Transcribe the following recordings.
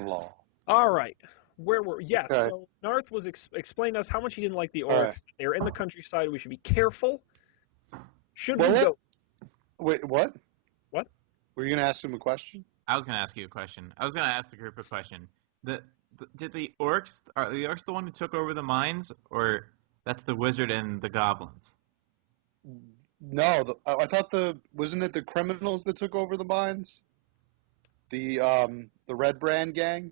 law. All right. Where were yes? Okay. So Narth was explained to us how much he didn't like the All right. orcs. They're in the countryside. We should be careful. Should Well, we go? Wait, what? What? Were you gonna ask him a question? I was going to ask you a question. I was going to ask the group a question. Did the orcs, are the orcs the one who took over the mines, or that's the wizard and the goblins? No, I thought wasn't it the criminals that took over the mines? The Red Brand gang?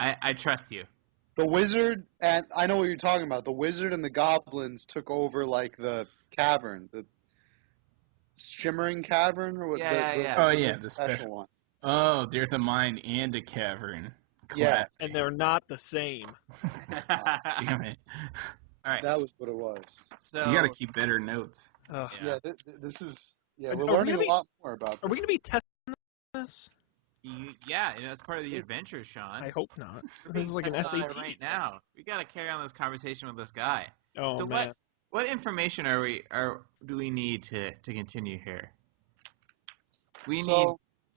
I trust you. The wizard, and I know what you're talking about. The wizard and the goblins took over like the cavern, the shimmering cavern, or what? Yeah. Oh yeah, the special one. Oh, there's a mine and a cavern. Yeah. Classic. And they're not the same. Damn it. All right. That was what it was. So You gotta keep better notes. Ugh. Yeah, this is. Yeah, Are we're we learning gonna a lot more about. Are we going to be testing this? that's part of the adventure, Sean. I hope not. This is like an That's not SAT. right now. We got to carry on this conversation with this guy. Oh, so man. what information do we need to continue here? We need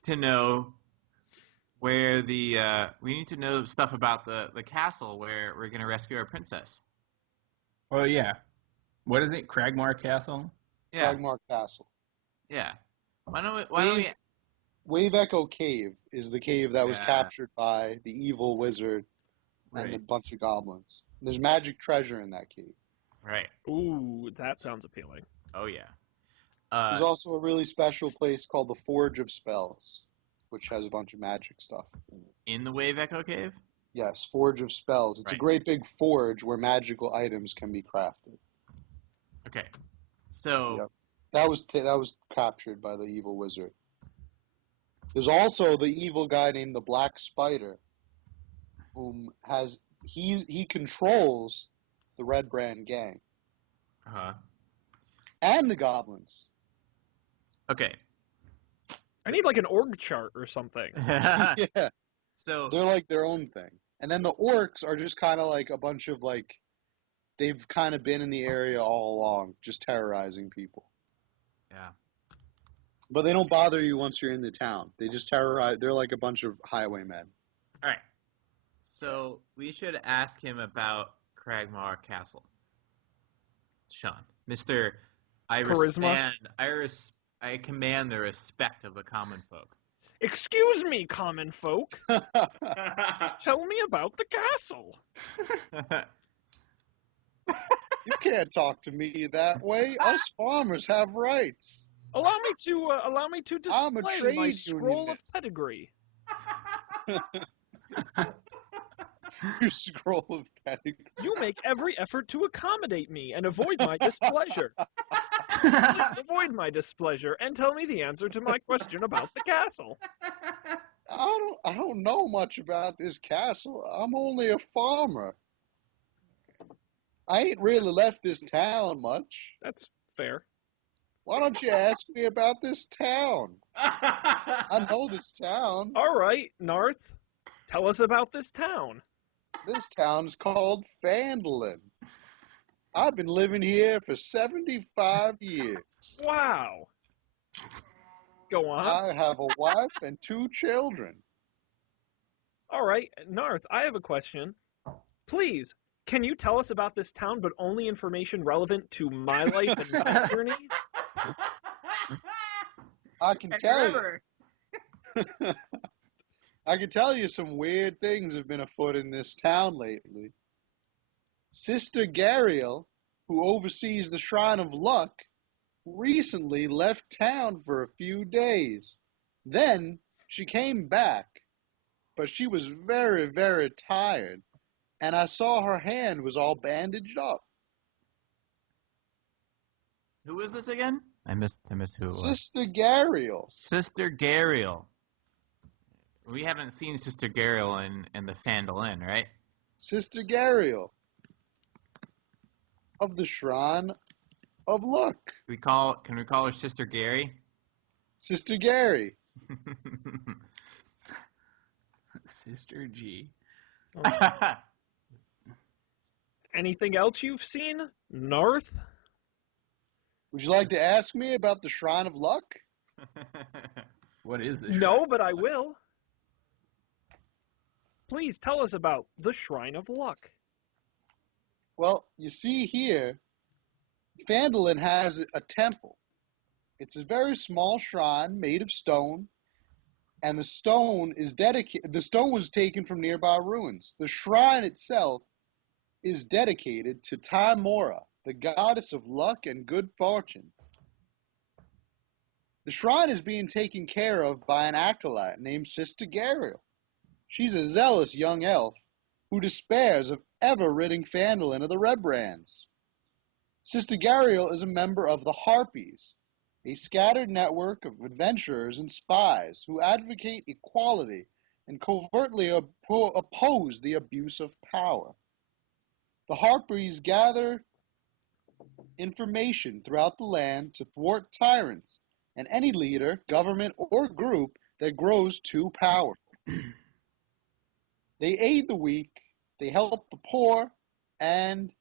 to know where we need to know stuff about the castle where we're going to rescue our princess. Oh yeah. What is it? Cragmar Castle? Yeah. Cragmar Castle. Yeah. Why don't we Wave Echo Cave is the cave that was Yeah. captured by the evil wizard and Right. a bunch of goblins. There's magic treasure in that cave. Right. Ooh, that sounds appealing. Oh yeah. There's also a really special place called the Forge of Spells, which has a bunch of magic stuff in it. In the Wave Echo Cave? Yes, Forge of Spells. It's a Right. great big forge where magical items can be crafted. Okay. So Yep. That was captured by the evil wizard. There's also the evil guy named the Black Spider, whom he controls the Red Brand gang and the goblins. Okay. I need like an org chart or something. Yeah, So they're like their own thing. And then the orcs are just kind of like a bunch of like, they've kind of been in the area all along, just terrorizing people. yeah. But they don't bother you once you're in the town. They just terrorize. They're like a bunch of highwaymen. All right. So we should ask him about Cragmar Castle. Sean, Mr. Charisma? I command the respect of the common folk. Excuse me, common folk. Tell me about the castle. You can't talk to me that way. Us farmers have rights. Allow me to I'm a display trade my scroll of unionist. pedigree. Your scroll of pedigree. You make every effort to accommodate me and avoid my displeasure. Please avoid my displeasure and tell me the answer to my question about the castle. I don't know much about this castle. I'm only a farmer. I ain't really left this town much. That's fair. Why don't you ask me about this town? I know this town. All right, Narth, tell us about this town. This town is called Phandelver. I've been living here for 75 years. Wow. Go on. I have a wife and 2 children. All right, Narth, I have a question. Please, can you tell us about this town, but only information relevant to my life and my journey? I can tell you. I can tell you some weird things have been afoot in this town lately. Sister Gariel, who oversees the Shrine of Luck, recently left town for a few days. Then she came back, but she was very, very tired, and I saw her hand was all bandaged up. Who is this again? I missed who it was. Sister Gariel. Sister Gariel. We haven't seen Sister Gariel in the Phandelver, right? Sister Gariel of the Shrine of Luck. Can we call her Sister Gary? Sister Gary. Sister G. Anything else you've seen, Narth? Would you like to ask me about the Shrine of Luck? What is this? No, but I will. Please tell us about the Shrine of Luck. Well, you see here, Phandelver has a temple. It's a very small shrine made of stone, and the stone is dedicated. The stone was taken from nearby ruins. The shrine itself is dedicated to Timora, the goddess of luck and good fortune. The shrine is being taken care of by an acolyte named Sister Gariel. She's a zealous young elf who despairs of ever ridding Phandelver of the red brands. Sister Gariel is a member of the Harpies, a scattered network of adventurers and spies who advocate equality and covertly oppose the abuse of power. The Harpies gather information throughout the land to thwart tyrants and any leader, government, or group that grows too powerful. They aid the weak, they help the poor, and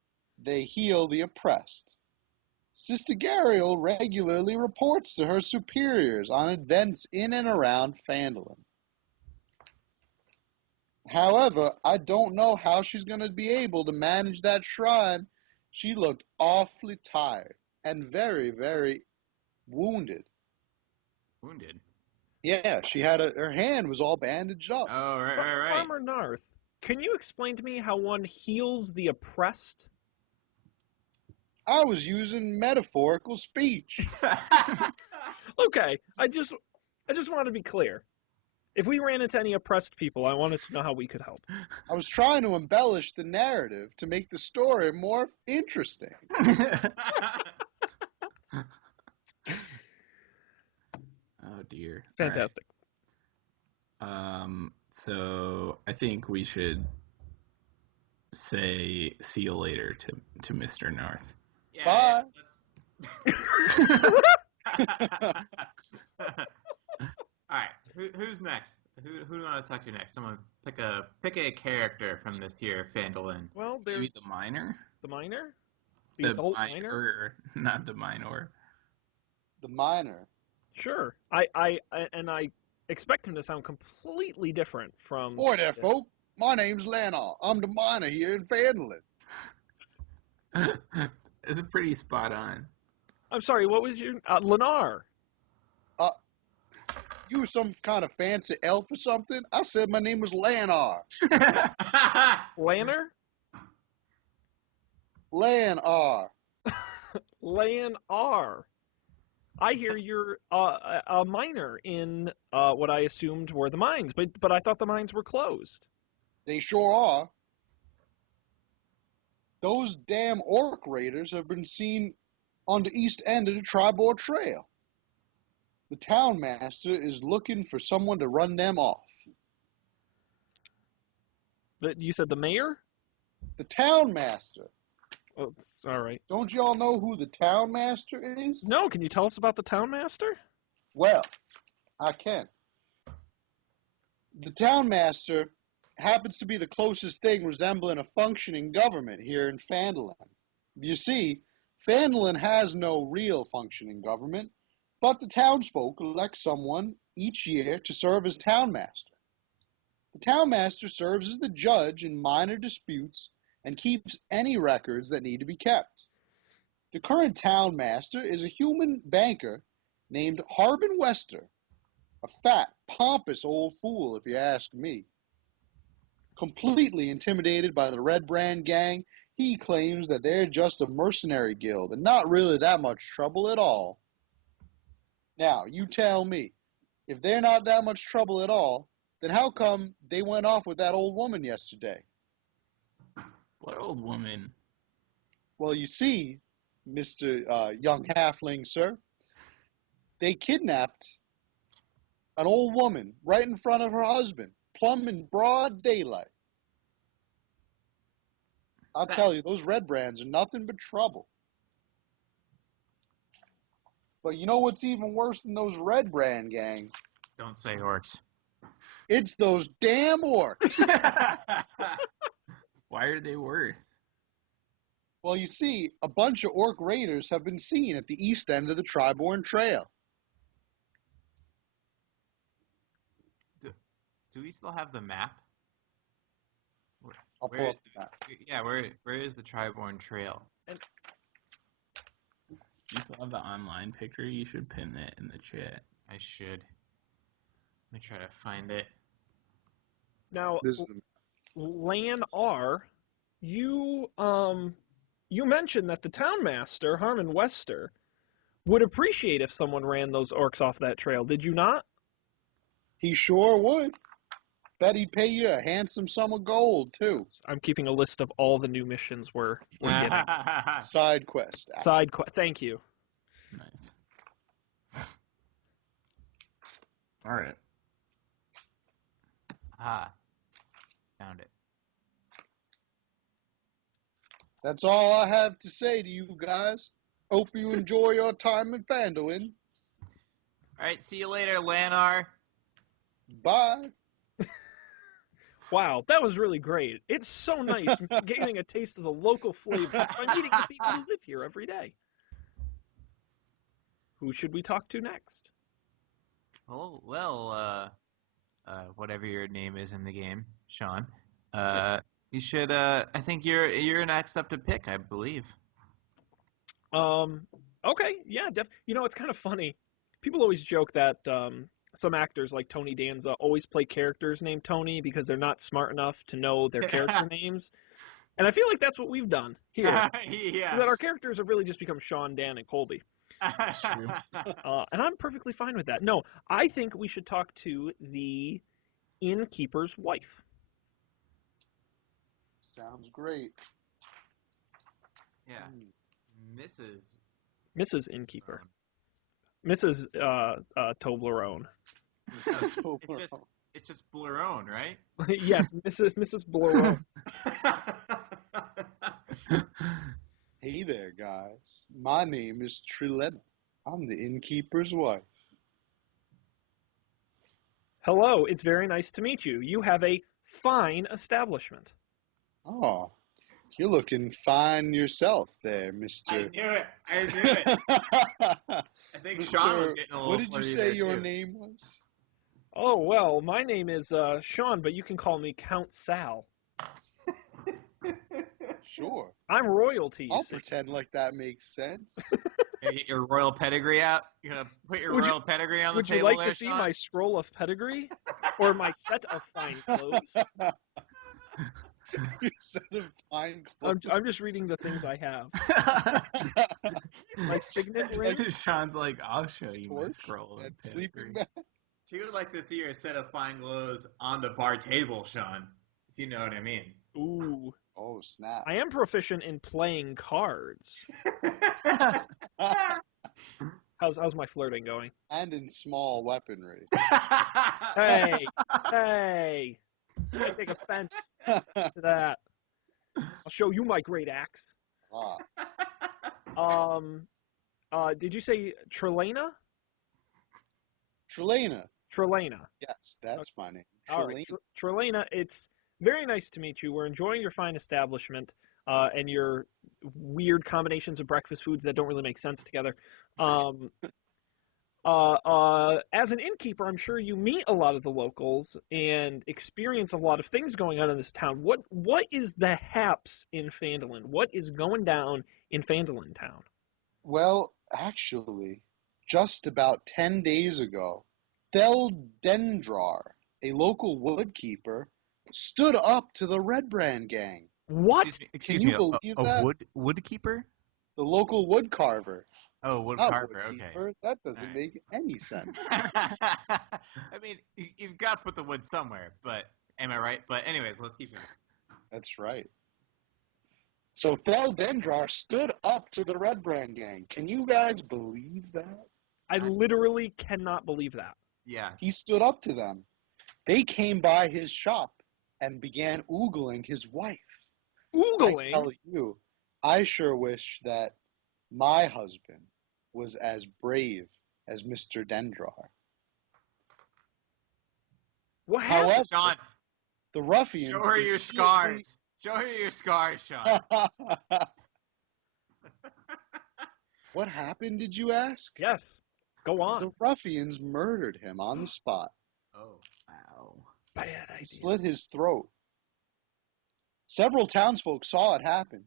they heal the oppressed. Sister Gariel regularly reports to her superiors on events in and around Phandelver. However, I don't know how she's going to be able to manage that shrine. She looked awfully tired and very, very wounded. Wounded? Yeah, she had her hand was all bandaged up. Oh, right. Farmer Narth, can you explain to me how one heals the oppressed? I was using metaphorical speech. Okay, I just want to be clear. If we ran into any oppressed people, I wanted to know how we could help. I was trying to embellish the narrative to make the story more interesting. Oh dear. Fantastic. All right. So I think we should say see you later to Mr. North. Bye. All right, who's next? Who do you want to talk to next? Someone pick a character from this here Phandelver. Well, Maybe there's the miner? the miner? The adult miner? Not the minor. The miner. Sure. I expect him to sound completely different from... Boy there, folk. My name's Lannar. I'm the miner here in Phandelver. It's pretty spot on. I'm sorry, what was your... Lennar. You were some kind of fancy elf or something? I said my name was Lannar. Lanner? Lannar. Lannar. I hear you're a miner in what I assumed were the mines, but I thought the mines were closed. They sure are. Those damn orc raiders have been seen on the east end of the Tribord Trail. The town master is looking for someone to run them off. You said the mayor? The town master. Oh, all right. Don't y'all know who the town master is? No, can you tell us about the town master? Well, I can. The town master happens to be the closest thing resembling a functioning government here in Phandelver. You see, Phandelver has no real functioning government, but the townsfolk elect someone each year to serve as town master. The town master serves as the judge in minor disputes and keeps any records that need to be kept. The current town master is a human banker named Harbin Wester, a fat, pompous old fool, if you ask me. Completely intimidated by the Red Brand gang, he claims that they're just a mercenary guild and not really that much trouble at all. Now, you tell me, if they're not that much trouble at all, then how come they went off with that old woman yesterday? What old woman? Well, you see, Mr. Young Halfling, sir, they kidnapped an old woman right in front of her husband, plumb in broad daylight. I'll tell you, those Red Brands are nothing but trouble. But you know what's even worse than those Red Brand gangs? Don't say orcs. It's those damn orcs. Why are they worse? Well, you see, a bunch of orc raiders have been seen at the east end of the Tribord Trail. Do we still have the map? I'll pull up the map. Yeah, where is the Triborn Trail? And You still have the online picture? You should pin it in the chat. I should. Let me try to find it. now, This is the Lan R, you mentioned that the townmaster, Harmon Wester, would appreciate if someone ran those orcs off that trail. Did you not? He sure would. Bet he'd pay you a handsome sum of gold, too. I'm keeping a list of all the new missions we're getting. Side quest. Thank you. Nice. All right. Found it. That's all I have to say to you guys. Hope you enjoy your time in Phandelver. All right, see you later, Lanar. Bye. Wow, that was really great. It's so nice getting a taste of the local flavor by meeting the people who live here every day. Who should we talk to next? Well, whatever your name is in the game, Sean. You should. I think you're next up to pick, I believe. Okay, yeah, it's kind of funny. People always joke that some actors like Tony Danza always play characters named Tony because they're not smart enough to know their character names. And I feel like that's what we've done here. Yeah. Is that our characters have really just become Sean, Dan, and Colby. That's true. And I'm perfectly fine with that. No, I think we should talk to the innkeeper's wife. Sounds great. Yeah. Mrs. Mrs. Innkeeper. Mrs. Toblerone. It's just Blerone, right? Yes, Mrs. Blerone. Hey there, guys. My name is Trilena. I'm the innkeeper's wife. Hello, it's very nice to meet you. You have a fine establishment. Oh, you're looking fine yourself there, Mr. I knew it. I think Sean was getting a little What did you flirty say there, your too. name was? Oh, well, my name is Sean, but you can call me Count Sal. Sure. I'm royalty. I'll pretend like that makes sense. You get your royal pedigree out? You're going to put your royal pedigree on the Would you table like there, to see Sean? my scroll of pedigree? Or my set of fine clothes? Your set of fine clothes. I'm just reading the things I have. My signet ring. Sean's like, I'll show you my Torch scroll. and sleeping bag. She would like to see your set of fine clothes on the bar table, Sean, if you know what I mean. Ooh. Oh, snap. I am proficient in playing cards. How's my flirting going? And in small weaponry. Hey! I take offense to that. I'll show you my great axe. Did you say Trilena? Trilena. Trilena. Yes, that's my name. All right, Trilena, it's very nice to meet you. We're enjoying your fine establishment and your weird combinations of breakfast foods that don't really make sense together. As an innkeeper, I'm sure you meet a lot of the locals and experience a lot of things going on in this town. What is the haps in Phandelver? What is going down in Phandelver town? Well, actually, just about 10 days ago, Theldendrar, a local woodkeeper, stood up to the Red Brand gang. What? Excuse Can me, you believe a that? woodkeeper? The local wood carver. Oh, wood Not carver, woodkeeper. That doesn't make any sense. I mean, you've got to put the wood somewhere, but am I right? But anyways, let's keep going. That's right. So Theldendrar stood up to the Red Brand gang. Can you guys believe that? I literally cannot believe that. Yeah. He stood up to them. They came by his shop and began oogling his wife. Oogling? I tell you, I sure wish that my husband was as brave as Mr. Dendrar. What happened? However, Sean, the ruffians... show her your scars. Show her your scars, Sean. What happened, did you ask? Yes. Go on. The ruffians murdered him on the spot. Oh. Wow. Bad idea. Slit his throat. Several townsfolk saw it happen.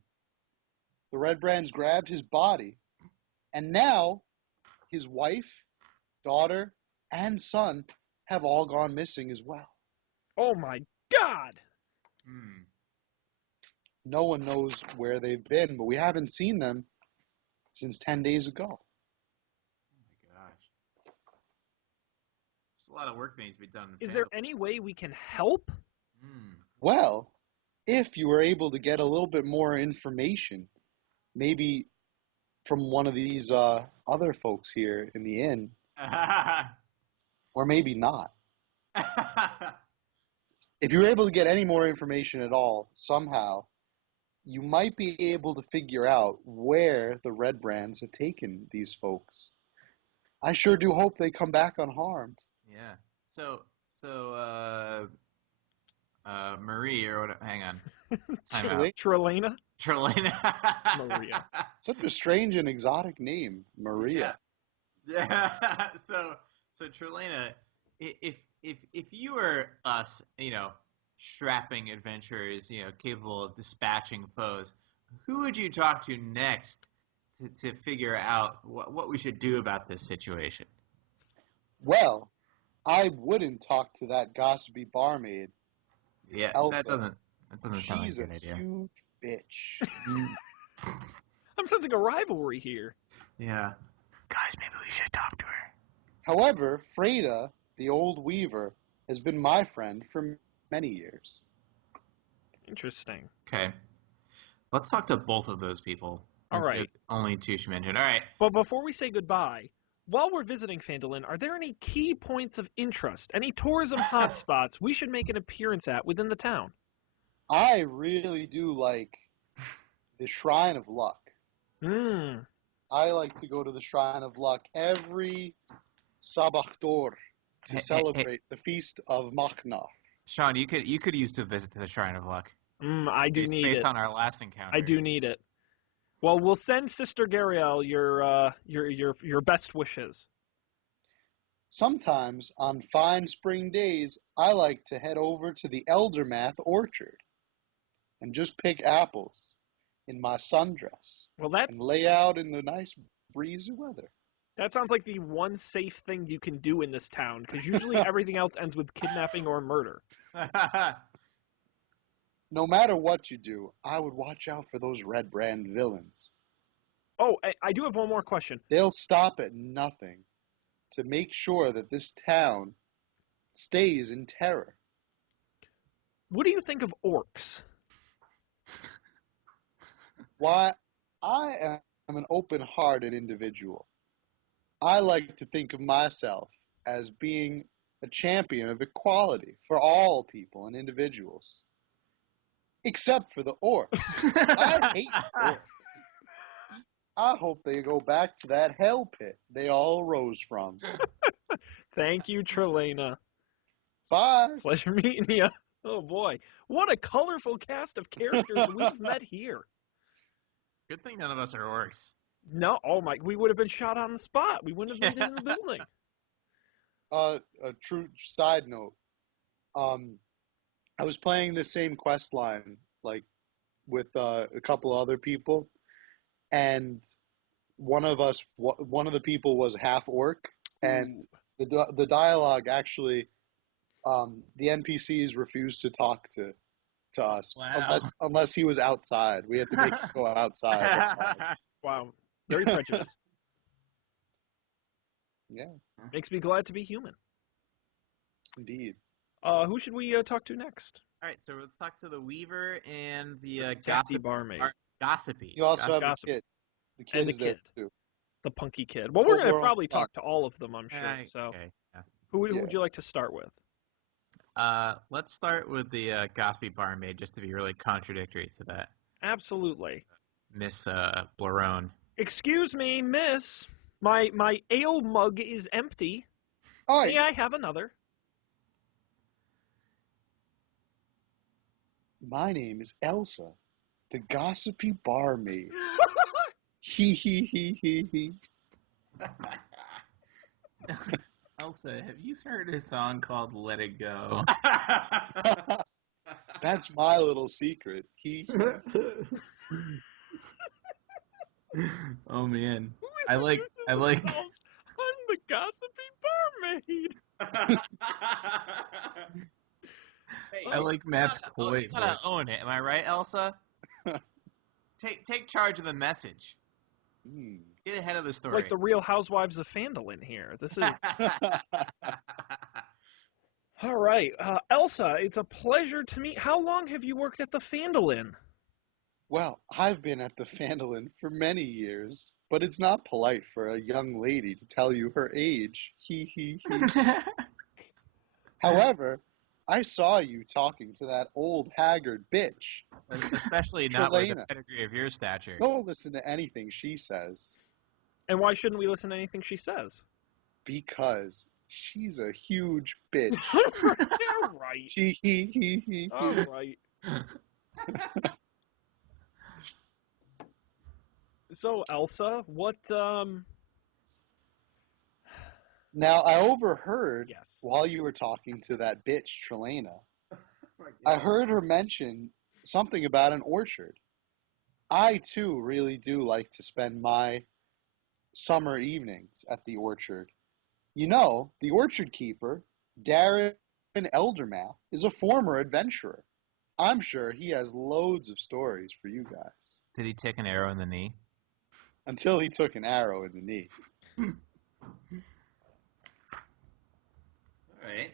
The Red Brands grabbed his body, and now his wife, daughter, and son have all gone missing as well. Oh my God! No one knows where they've been, but we haven't seen them since 10 days ago. Oh my gosh. There's a lot of work that needs to be done. Is there any way we can help? Well, if you were able to get a little bit more information, maybe from one of these other folks here in the inn, or maybe not. If you were able to get any more information at all, somehow, you might be able to figure out where the Red Brands have taken these folks. I sure do hope they come back unharmed. Yeah. So, Marie, or what? Hang on. Time out. Trelena? Trelena. Maria. Such a strange and exotic name, Maria. Yeah. So Trelena, if you were us, strapping adventurers, capable of dispatching foes, who would you talk to next to figure out what we should do about this situation? Well, I wouldn't talk to that gossipy barmaid. Yeah, Elsa. that doesn't sound like a good idea. She's a huge bitch. I'm sensing a rivalry here. Yeah. Guys, maybe we should talk to her. However, Freda, the old weaver, has been my friend for many years. Interesting. Okay. Let's talk to both of those people. All right. Only two she mentioned. All right. But before we say goodbye, while we're visiting Phandelver, are there any key points of interest, any tourism hotspots we should make an appearance at within the town? I really do like the Shrine of Luck. I like to go to the Shrine of Luck every Sabachtor to celebrate the feast of Machna. Sean, you could use a visit to the Shrine of Luck. I do need it. Based on our last encounter. I do need it. Well, we'll send Sister Gariel your best wishes. Sometimes, on fine spring days, I like to head over to the Eldermath orchard and just pick apples in my sundress and lay out in the nice breezy weather. That sounds like the one safe thing you can do in this town, because usually everything else ends with kidnapping or murder. No matter what you do, I would watch out for those Red Brand villains. Oh, I do have one more question. They'll stop at nothing to make sure that this town stays in terror. What do you think of orcs? Why, I am an open-hearted individual. I like to think of myself as being a champion of equality for all people and individuals. Except for the orcs. I hate orcs. I hope they go back to that hell pit they all rose from. Thank you, Trelena. Bye. Pleasure meeting you. Oh, boy. What a colorful cast of characters we've met here. Good thing none of us are orcs. No, we would have been shot on the spot. We wouldn't have made it in the building. A true side note. I was playing the same quest line, with a couple other people, and one of the people was half orc, and the dialogue actually, the NPCs refused to talk to us. Wow. unless he was outside. We had to make him go outside. Wow, very prejudiced. Yeah, makes me glad to be human. Indeed. Who should we talk to next? All right, so let's talk to the Weaver and the sassy barmaid. Gossipy. You also have Gossip. the kid. The kid is there too. The punky kid. Well, we're going to Overall probably suck. talk to all of them, I'm sure. So, Okay. Yeah. who would you like to start with? Let's start with the gossipy barmaid, just to be really contradictory to that. Absolutely. Miss Blarone. Excuse me, miss. My ale mug is empty. All right. May I have another? My name is Elsa, the gossipy barmaid. He. Elsa, have you heard a song called Let It Go? That's my little secret. Oh man, Who I like. introduces themselves? I'm the gossipy barmaid. Hey, I like Matt's you gotta voice. own it. Am I right, Elsa? Take charge of the message. Get ahead of the story. It's like the Real Housewives of Phandelver here. This is all right, Elsa. It's a pleasure to meet. How long have you worked at the Phandelver? Well, I've been at the Phandelver for many years, but it's not polite for a young lady to tell you her age. However, I saw you talking to that old haggard bitch. Especially not with the Trelena. pedigree of your stature. Don't listen to anything she says, And why shouldn't we listen to anything she says? because she's a huge bitch. You're right. All right. So, Elsa, what? Now, I overheard Yes. while you were talking to that bitch, Trelena, I heard her mention something about an orchard. I, too, really do like to spend my summer evenings at the orchard. You know, the orchard keeper, Darren Eldermath, is a former adventurer. I'm sure he has loads of stories for you guys. Did he take an arrow in the knee? Until he took an arrow in the knee. All right.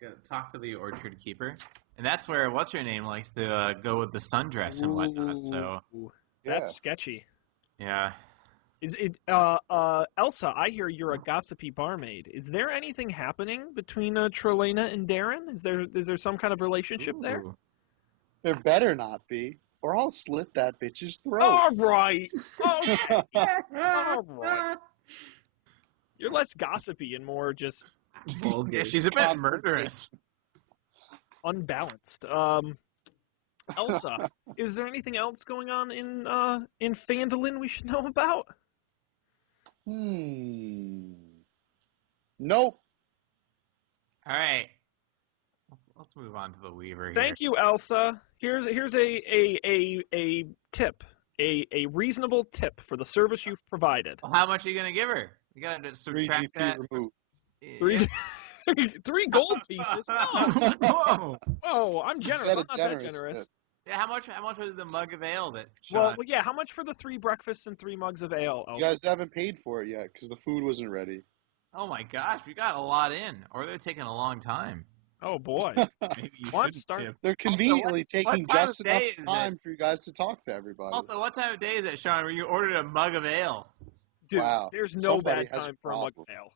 Go talk to the orchard keeper. And that's where what's-her-name likes to go with the sundress and whatnot, so... Ooh, that's sketchy. Yeah. Is it, Elsa, I hear you're a gossipy barmaid. Is there anything happening between Trelena and Darren? Is there some kind of relationship there? Ooh. There better not be, or I'll slit that bitch's throat. All right. Okay. All right. You're less gossipy and more just Vulgar. Yeah, she's a bit murderous. unbalanced. Elsa, is there anything else going on in Phandelver we should know about? Nope. All right. Let's move on to the Weaver here. Thank you, Elsa. Here's a tip, a reasonable tip for the service you've provided. Well, how much are you gonna give her? You gotta subtract 3 GP that. removed. Three gold pieces. Oh, Whoa. oh, I'm generous. said I'm a not that generous generous. tip. Yeah, how much was the mug of ale that Sean? Well, yeah. How much for the 3 breakfasts and 3 mugs of ale, Elsa? You guys haven't paid for it yet because the food wasn't ready. Oh my gosh, we got a lot in, or they're taking a long time. Oh boy. Maybe you Why don't should you start- tip. They're conveniently what taking time just of enough day is it? time for you guys to talk to everybody. Also, what time of day is it, Sean, where you ordered a mug of ale? Dude, Wow. there's no Somebody bad has a time for a mug problem. of ale.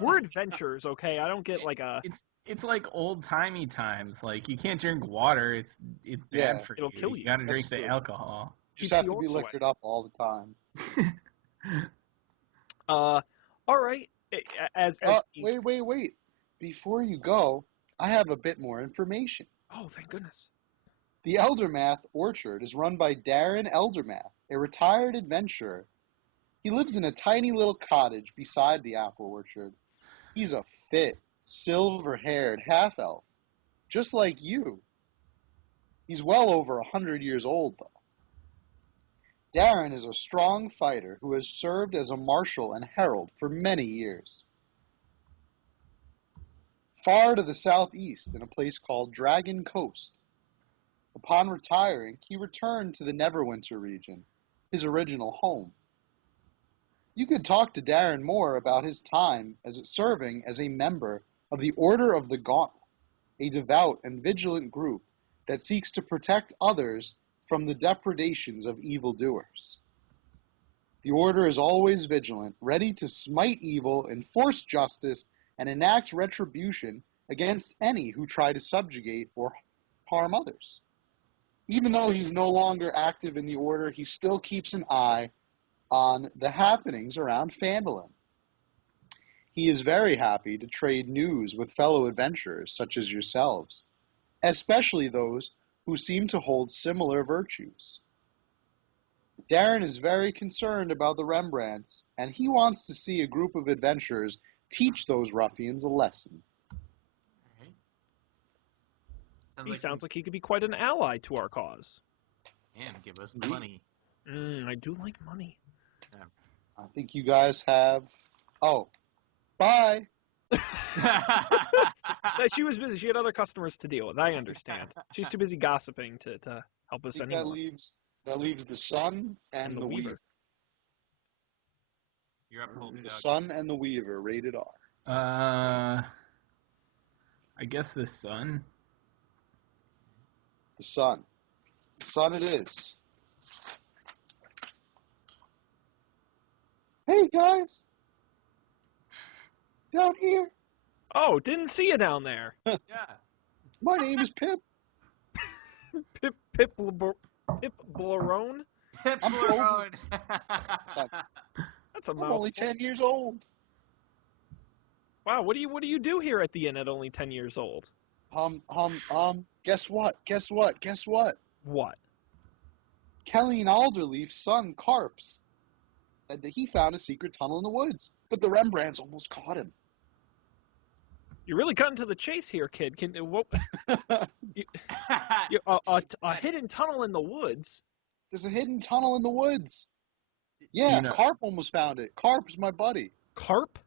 We're adventurers, okay? I don't get like a. It's like old timey times. Like you can't drink water. It's Yeah, bad for it'll you. kill you. You gotta drink That's the true. alcohol. You just keeps have the to be orcs away. liquored up all the time. All right. As Wait. Before you go, I have a bit more information. Oh, thank goodness. The Eldermath Orchard is run by Darren Eldermath, a retired adventurer. He lives in a tiny little cottage beside the apple orchard. He's a fit, silver-haired half-elf, just like you. He's well over 100 years old, though. Darren is a strong fighter who has served as a marshal and herald for many years. Far to the southeast, in a place called Dragon Coast. Upon retiring, he returned to the Neverwinter region, his original home. You could talk to Darren more about his time as serving as a member of the Order of the Gauntlet, a devout and vigilant group that seeks to protect others from the depredations of evildoers. The Order is always vigilant, ready to smite evil, enforce justice, and enact retribution against any who try to subjugate or harm others. Even though he's no longer active in the Order, he still keeps an eye on the happenings around Phandelver. He is very happy to trade news with fellow adventurers such as yourselves, especially those who seem to hold similar virtues. Darren is very concerned about the Rembrandts, and he wants to see a group of adventurers teach those ruffians a lesson. He sounds like he could be quite an ally to our cause. And give us Indeed. money. I do like money. I think you guys have. Oh, bye. She was busy. She had other customers to deal with. I understand. She's too busy gossiping to help I us think anymore. that leaves the Sun and the Weaver. You're up, Holy The Dog. Sun and the Weaver, rated R. I guess the Sun. The Sun. The Sun it is. Hey guys, down here. Oh, didn't see you down there. Yeah. My name is Pip. Pip Blarone? Pip I'm Larone. That's a I'm mouthful. only 10 years old. Wow, what do you do here at the inn at only 10 years old? Guess what? What? Kelly and Alderleaf's son, Carps, said that he found a secret tunnel in the woods, but the Rembrandts almost caught him. You're really cutting to the chase here, kid. A hidden tunnel in the woods? There's a hidden tunnel in the woods. Yeah, you know- Carp almost found it. Carp's my buddy. Carp?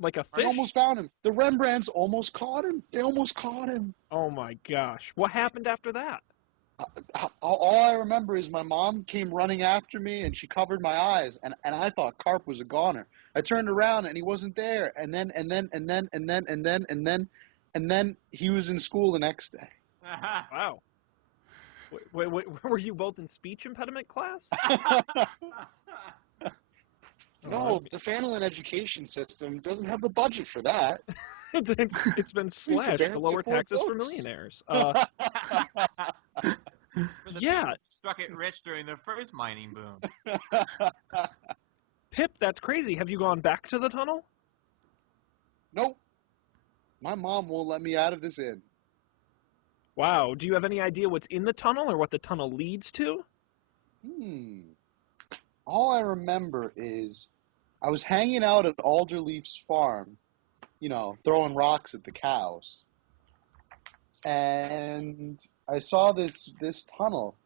Like a I fish? almost found him. The Rembrandts almost caught him. They almost caught him. Oh my gosh. What happened after that? All I remember is my mom came running after me and she covered my eyes and I thought Carp was a goner. I turned around and he wasn't there and then he was in school the next day. Wow. Wait, were you both in speech impediment class? No, the Phandelver education system doesn't have the budget for that. It's been slashed to barely lower afford taxes for books. millionaires. For the Yeah. people who struck it rich during the first mining boom. Pip, that's crazy. Have you gone back to the tunnel? Nope. My mom won't let me out of this inn. Wow. Do you have any idea what's in the tunnel or what the tunnel leads to? All I remember is I was hanging out at Alderleaf's farm, throwing rocks at the cows. And I saw this tunnel.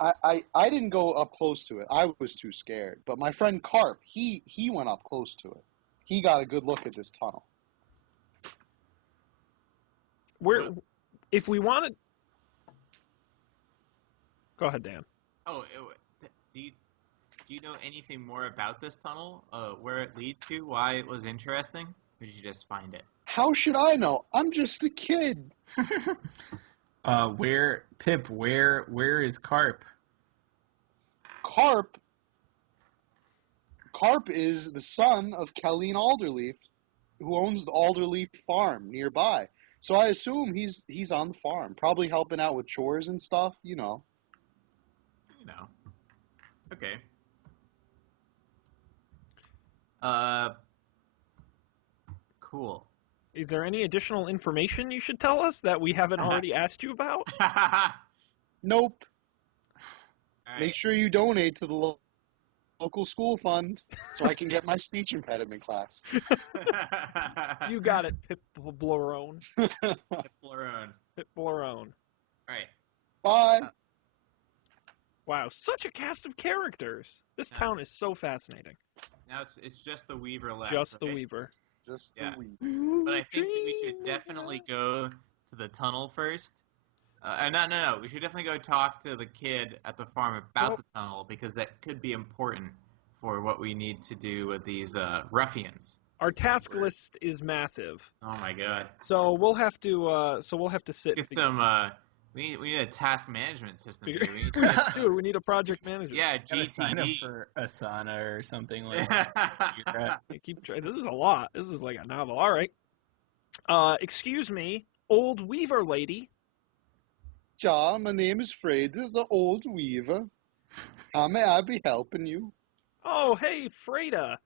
I didn't go up close to it. I was too scared. But my friend Carp, he went up close to it. He got a good look at this tunnel. If we wanted... Go ahead, Dan. Oh, do you know anything more about this tunnel? Where it leads to? Why it was interesting? Or did you just find it? How should I know? I'm just a kid. Where is Carp? Carp is the son of Kelly and Alderleaf, who owns the Alderleaf farm nearby. So I assume he's on the farm, probably helping out with chores and stuff, Okay. Cool. Is there any additional information you should tell us that we haven't already asked you about? Nope. All right. Make sure you donate to the local school fund so I can get my speech impediment class. You got it, Pip Blarone. Pip Larone. Pip Blarone. All right. Bye. Wow, such a cast of characters. This town is so fascinating. Now it's just the Weaver left. Just the okay? Weaver. Just Yeah. the week. But I think that we should definitely go to the tunnel first. No. We should definitely go talk to the kid at the farm about the tunnel because that could be important for what we need to do with these ruffians. Our task list is massive, Oh my god. so we'll have to Let's sit. get some. We need a task management system here. We need to Dude, get some, we need a project manager. yeah, Gotta sign up GTD. for Asana or something like that. Keep trying. This is a lot. This is like a novel. All right. Excuse me, old Weaver lady. Ja, my name is Freda, the old weaver. How may I be helping you? Oh, hey, Freda.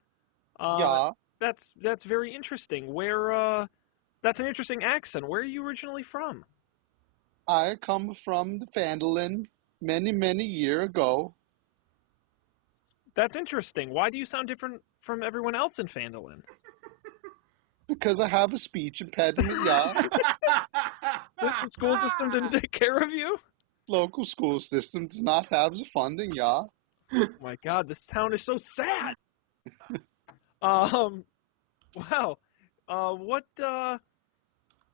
Yeah, That's very interesting. Where that's an interesting accent. Where are you originally from? I come from the Phandelver many, many year ago. That's interesting. Why do you sound different from everyone else in Phandelver? Because I have a speech impediment, yeah. The school system didn't take care of you? Local school system does not have the funding, yeah. Oh my God, this town is so sad. Wow.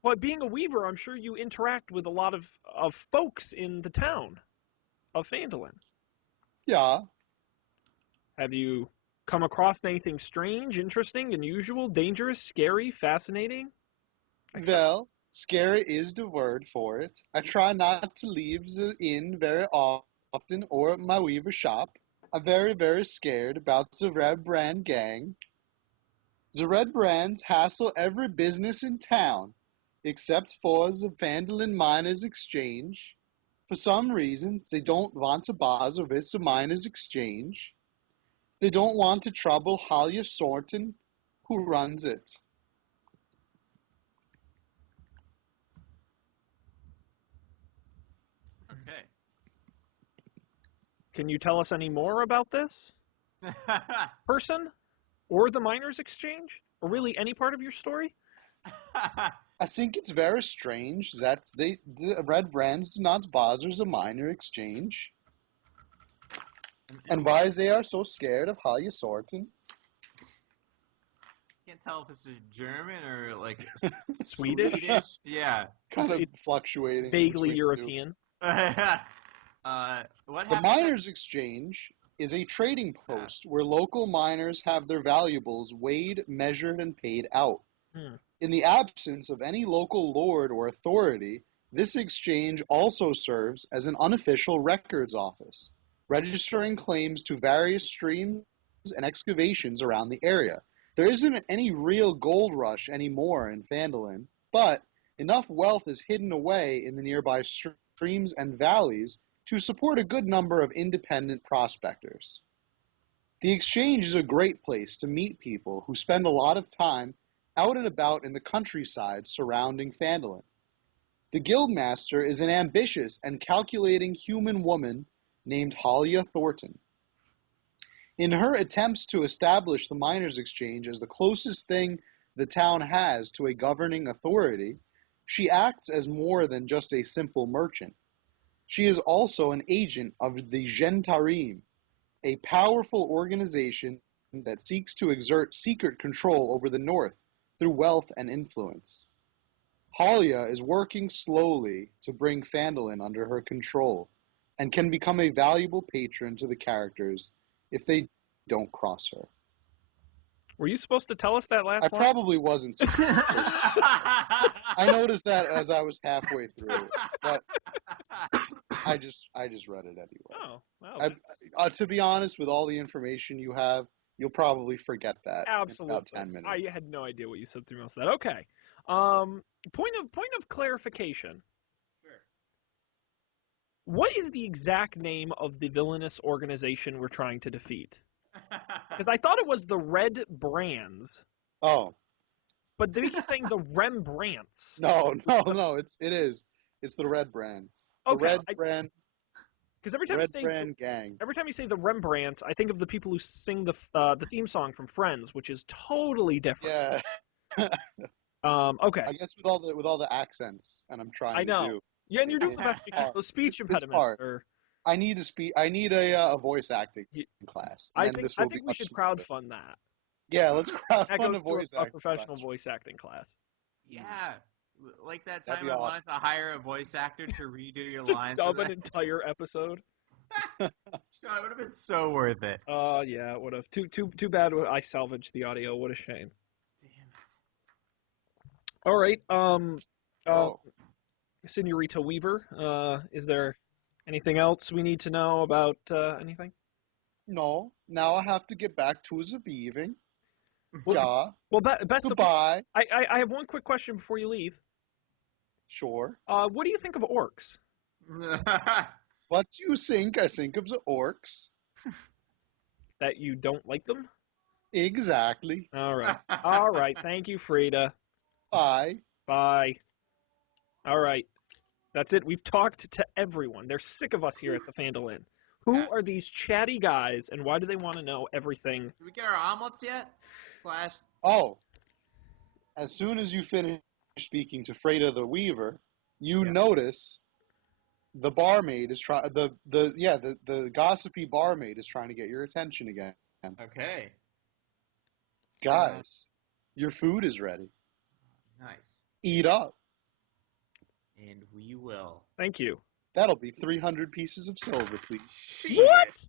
Well, being a weaver, I'm sure you interact with a lot of folks in the town of Phandelver. Yeah. Have you come across anything strange, interesting, unusual, dangerous, scary, fascinating? Well, scary is the word for it. I try not to leave the inn very often or my weaver shop. I'm very, very scared about the Red Brand gang. The Red Brands hassle every business in town, except for the Vandalin Miners Exchange. For some reason, they don't want to bother with the Miners Exchange. They don't want to trouble Halia Sorton, who runs it. Okay. Can you tell us any more about this person or the Miners Exchange? Or really any part of your story? I think it's very strange that the Red Brands do not bother the Miner Exchange. And why they are so scared of Halia Sorton? Can't tell if it's German or like Swedish? Yeah. Kind of fluctuating. Vaguely European. What The happened? Miners Exchange is a trading post where local miners have their valuables weighed, measured, and paid out. In the absence of any local lord or authority, this exchange also serves as an unofficial records office, registering claims to various streams and excavations around the area. There isn't any real gold rush anymore in Phandalin, but enough wealth is hidden away in the nearby streams and valleys to support a good number of independent prospectors. The exchange is a great place to meet people who spend a lot of time out and about in the countryside surrounding Phandalin. The guildmaster is an ambitious and calculating human woman named Halia Thornton. In her attempts to establish the Miners' Exchange as the closest thing the town has to a governing authority, she acts as more than just a simple merchant. She is also an agent of the Gentarim, a powerful organization that seeks to exert secret control over the North through wealth and influence. Halia is working slowly to bring Phandalin under her control and can become a valuable patron to the characters if they don't cross her. Were you supposed to tell us that last I line? probably wasn't supposed to. I noticed that as I was halfway through, but I just read it anyway. Oh, wow. To be honest, with all the information you have, you'll probably forget that Absolutely. in about 10 minutes. I had no idea what you said through most of that. Okay. Point of clarification. Sure. What is the exact name of the villainous organization we're trying to defeat? Because I thought it was the Red Brands. Oh. But they keep saying the Rembrandts. No, it is. It's the Red Brands. The Okay, Red Brand. Because every time Red you say Brand gang. every time you say the Rembrandts, I think of the people who sing the theme song from Friends, which is totally different. Yeah. Okay. I guess with all the accents, and I'm trying. I know. To do. Yeah, and you're doing the best you can. Those speech impediments are. I need a voice acting class. I think we should crowdfund that. Yeah, let's crowdfund That goes a voice to a acting professional class. voice acting class. Yeah. Like that That'd time be I wanted awesome. to hire a voice actor to redo your To lines. dub an entire episode. So it would have been so worth it. Yeah, it would have. Too bad I salvaged the audio. What a shame. Damn it. All right. Oh. Senorita Weaver, is there anything else we need to know about anything? No. Now I have to get back to the beaving. Well, Yeah. Well, best of Goodbye. I have one quick question before you leave. Sure. What do you think of orcs? What do you think? I think of the orcs. That you don't like them? Exactly. All right. All right. Thank you, Frida. Bye. Bye. All right. That's it. We've talked to everyone. They're sick of us here at the Phandalin. Who are these chatty guys, and why do they want to know everything? Did we get our omelets yet? Oh. As soon as you finish speaking to Freda the Weaver, you Yeah. notice the barmaid is trying the gossipy barmaid is trying to get your attention again. Okay. Guys, your food is ready. Nice. Eat up. And we will. Thank you. That'll be 300 pieces of silver, please. What?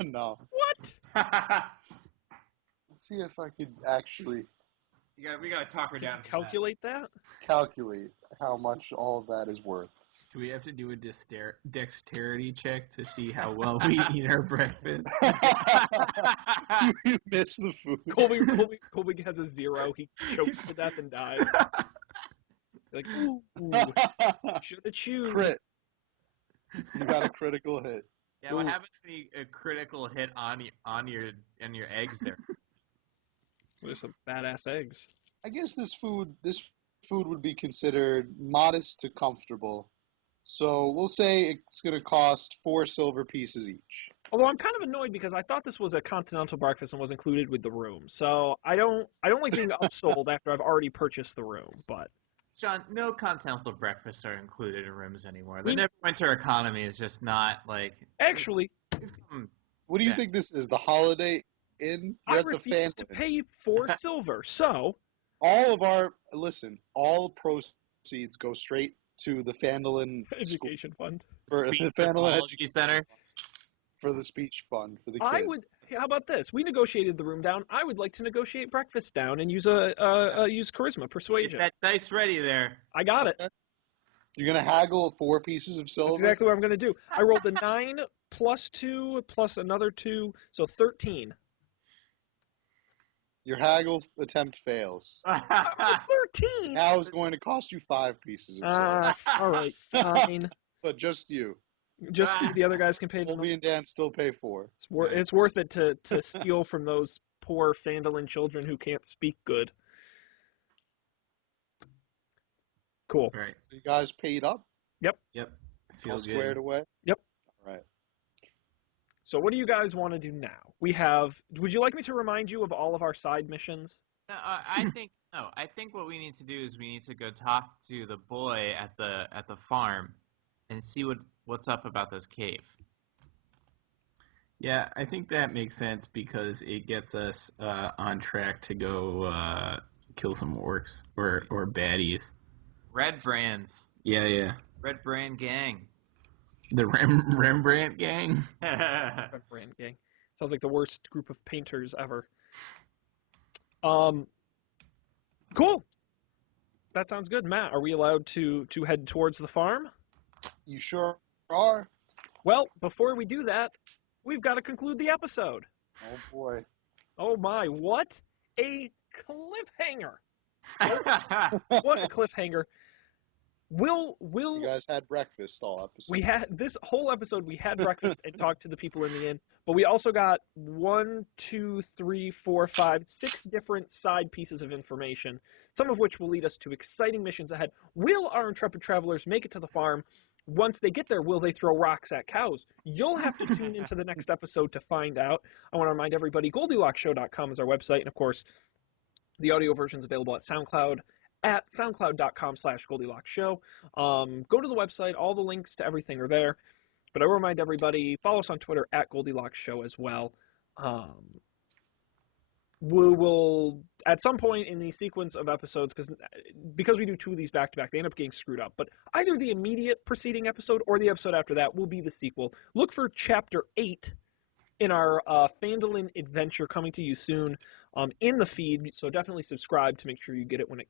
No. What? Let's see if I could actually We gotta talk her down. Calculate that? calculate how much all of that is worth. Do we have to do a dexterity check to see how well we eat our breakfast? You miss the food. Colby has a 0. He chokes to death and dies. Like, ooh, should have chewed. Crit. You got a critical hit. Yeah, what happens when you a critical hit on your eggs there? There's some badass eggs. I guess this food would be considered modest to comfortable. So we'll say it's going to cost 4 silver pieces each. Although I'm kind of annoyed because I thought this was a continental breakfast and was included with the room. So I don't like being upsold after I've already purchased the room. But John, no continental breakfasts are included in rooms anymore. The winter economy is just not like. Actually, what do you think this is? The Holiday Inn? I refuse to pay 4 silver. So all proceeds go straight to the Phandelver education fund for the Phandelver Education Center for the speech fund for the kids. How about this? We negotiated the room down. I would like to negotiate breakfast down and use use charisma, persuasion. Get that dice ready there. I got it. You're gonna haggle 4 pieces of silver. That's exactly what I'm gonna do. I rolled a 9 plus 2 plus another 2, so 13. Your haggle attempt fails. 13. Now it's going to cost you 5 pieces of silver. All right, fine. But just you. Just the other guys can pay. Colby and Dan still pay 4. It's worth it to steal from those poor Phandelin children who can't speak good. Cool. All right. So you guys paid up? Yep. Feels good. Squared away? Yep. All right. So what do you guys want to do now? Would you like me to remind you of all of our side missions? I think what we need to do is we need to go talk to the boy at the farm and see what's up about this cave. Yeah, I think that makes sense because it gets us on track to go kill some orcs or baddies. Red Brands. Yeah. Red Brand Gang. The Rembrandt gang? Rembrandt gang. Sounds like the worst group of painters ever. Cool. That sounds good. Matt, are we allowed to head towards the farm? You sure are. Well, before we do that, we've got to conclude the episode. Oh, boy. Oh, my. What a cliffhanger. What a cliffhanger. You guys had breakfast all episode. We had this whole episode. We had breakfast and talked to the people in the inn, but we also got 1, 2, 3, 4, 5, 6 different side pieces of information, some of which will lead us to exciting missions ahead. Will our intrepid travelers make it to the farm? Once they get there, will they throw rocks at cows? You'll have to tune into the next episode to find out. I want to remind everybody, GoldilocksShow.com is our website, and of course, the audio version is available at SoundCloud at soundcloud.com/GoldilocksShow. Go to the website. All the links to everything are there. But I will remind everybody, follow us on Twitter at GoldilocksShow as well. We will, at some point in the sequence of episodes, because we do 2 of these back-to-back, they end up getting screwed up. But either the immediate preceding episode or the episode after that will be the sequel. Look for Chapter 8 in our Phandelin adventure coming to you soon in the feed. So definitely subscribe to make sure you get it when it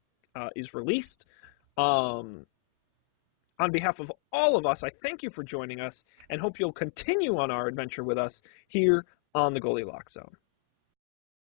is released. On behalf of all of us, I thank you for joining us and hope you'll continue on our adventure with us here on the Goldilocks Zone.